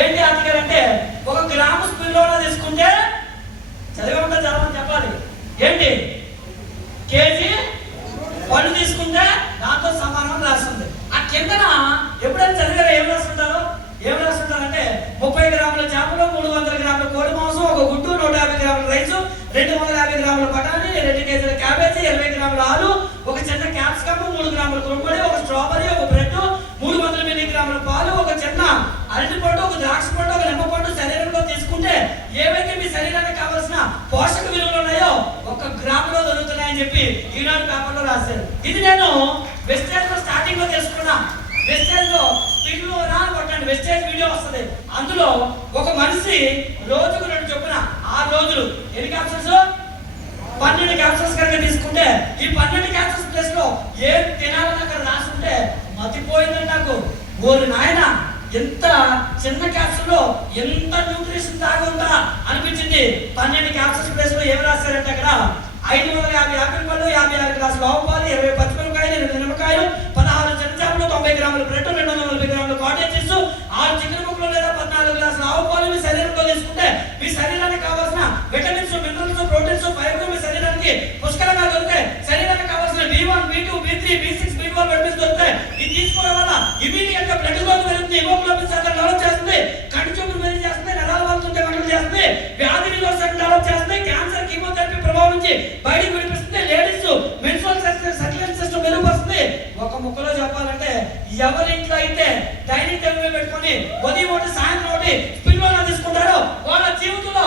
ఏంటి ఆర్టికల్ అంటే, 1 gram spirulina తీసుకుంటే చదివే ఉంటుంది, చదవని చెప్పాలి. ఏంటి కేజీ పళ్ళు తీసుకుంటే దాంతో సమానం రాస్తుంది. ఆ కిందన ఎప్పుడైనా చదివారా ఏం రాస్తుంటారు? ఏం రాస్తుంటారంటే 30 గ్రాముల చేపలు, 300 గ్రాముల కోడి మాంసం, 1 గుడ్డు, 150 గ్రాముల రైసు, 250 గ్రాముల బఠానీ, 2 కేజీల క్యాబేజీ, 20 గ్రాముల ఆలు, 1 చిన్న క్యాప్సికమ్, 3 గ్రాముల గుమ్మడి, 1 స్ట్రాబెరీ, 1 బ్రెడ్, 300 మిల్లీ గ్రాముల పాలు, 1 చిన్న అరటిపండు, 1 ద్రాక్ష పండు, 1 నిమ్మ పండు శరీరంలో తీసుకుంటే ఏవైతే మీ శరీరానికి కావాల్సిన పోషక విలువలు ఉన్నాయో 1 గ్రాములో దొరుకుతున్నాయని చెప్పి ఈనాడు పేపర్లో రాశారు. ఇది నేను వెస్టేజ్ లో స్టార్టింగ్ లో తెలుసుకున్నా. వెస్టేజ్ లో స్పీడ్లో కొట్టండి, వెస్టేజ్ వీడియో వస్తుంది. అందులో ఒక మనిషి రోజుకు 2 చొప్పున 6 రోజులు ఎన్ని క్యాప్సూల్స్? 12 క్యాప్సూల్స్ కనుక తీసుకుంటే ఈ 12 క్యాప్సూల్స్ ప్లేస్ లో ఏం తినాలని అక్కడ రాసుంటే మతిపోయిందండి నాకు. ఓరి నాయన, ఎంత చిన్న క్యాప్సూల్ లో ఎంత న్యూట్రిషన్ దాగి ఉందా అనిపించింది. 12 క్యాప్సూల్స్ ప్లేస్ లో ఏం రాశారంటే అక్కడ 550 యాపిల్ పళ్ళు, 56 గ్లాసులు ఆవు పాలు, 20 పచ్చిమిరపకాయలు, 2 నిమ్మకాయలు, 16 చిన్న చేపలు, 90 గ్రాముల బ్రెడ్, 240 గ్రాముల కాటేజ్ చీజ్, 6 చికెన్ ముక్కలు లేదా 14 గ్లాసుల ఆవు పాలు మీ శరీరంలో తీసుకుంటే మీ శరీరానికి కావాల్సిన విటమిన్స్, మినరల్స్, ప్రోటీన్స్, ఫైబర్ మీ శరీరానికి పుష్కలంగా దొరుకుతాయి. శరీరానికి కావాల్సిన B1, B2, B3, B6, B12 vitamins దొరుకుతాయి. ఇది తీసుకోవడం వల్ల ఇమీడియట్ గా బ్లడ్ గ్రోత్ పెరుగుతుంది, హిమోగ్లోబిన్ శాతం డెవలప్ చేస్తుంది, కంటి చూపులు మెరుగు చేస్తుంది, నరాల వాల్తుంటే కంట్రోల్ చేస్తుంది, వ్యాధి నిరోధక శక్తి డెవలప్ చేస్తుంది, క్యాన్సర్ కీమోథెరపీ ప్రభావం నుంచి బయటికి విడిపిస్తుంది, లేడీస్ మెన్స్ట్రువల్ సర్క్యులేషన్ సిస్టమ్ మెరుగుపరుస్తుంది. ఒక ముక్కలో చెప్పాలంటే ఎవరింట్లో అయితే డైనింగ్ టేబుల్ పెట్టుకొని ఉదయం ఒకటి సాయంత్రం ఒకటి స్పిరులినా తీసుకుంటారో వాళ్ళ జీవితంలో